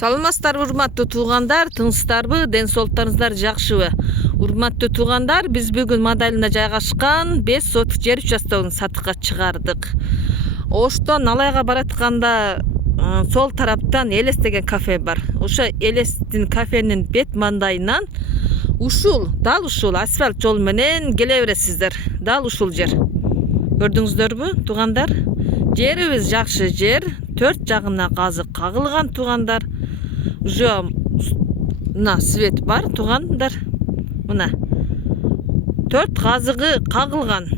Саламатсыздар урматтуу туугандар, тынчсыздарбы, ден соолуктарыңыздар жакшыбы? Урматтуу туугандар, биз бүгүн Мадалина жайгашкан 5 соток жер участогун сатыкка чыгардык. Оштон Алайга баратканда сол тараптан Элес деген кафе бар. Ошо Элестин кафенин бет мандайынан дал ушул асфальт жол менен келе бересиздер. Дал ушул жер. Көрдүңүздөрбү, туугандар? Жерибиз жакшы жер, 4 жагына казык кагылган, туугандар. Уже мына свет бар, туугандар. Мына 4 казыгы кагылган.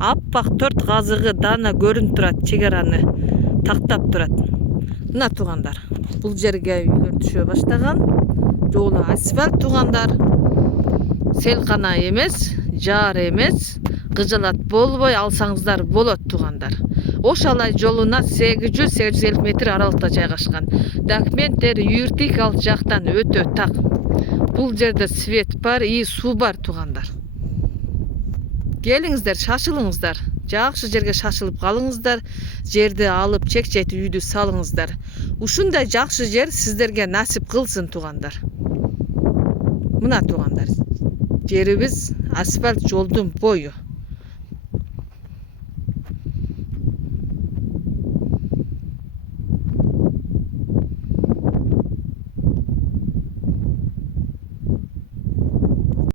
Аппак 4 казыгы дана көрүнүп турат, чегараны тактап турат. Мына туугандар, бул жерге үйлөр түшө баштаган. Жолу асфальт, туугандар. Селкана эмес, жаар эмес, кыжалат болбой алсаңыздар болот, туугандар. Ошалай жолуна 800-850 метр аралыкта жайгашкан. Документтери юртик ал жактан өтө так. Бул жерде свет бар, суу бар, туугандар. Келиңиздер, шашылыңыздар. Жакшы жерге шашылып калыңыздар. Жерди алып, чек-чет үйдү салыңыздар. Ушундай жакшы жер сиздерге насип кылсын, туугандар. Мына туугандар, жерибиз асфальт жолдун бою.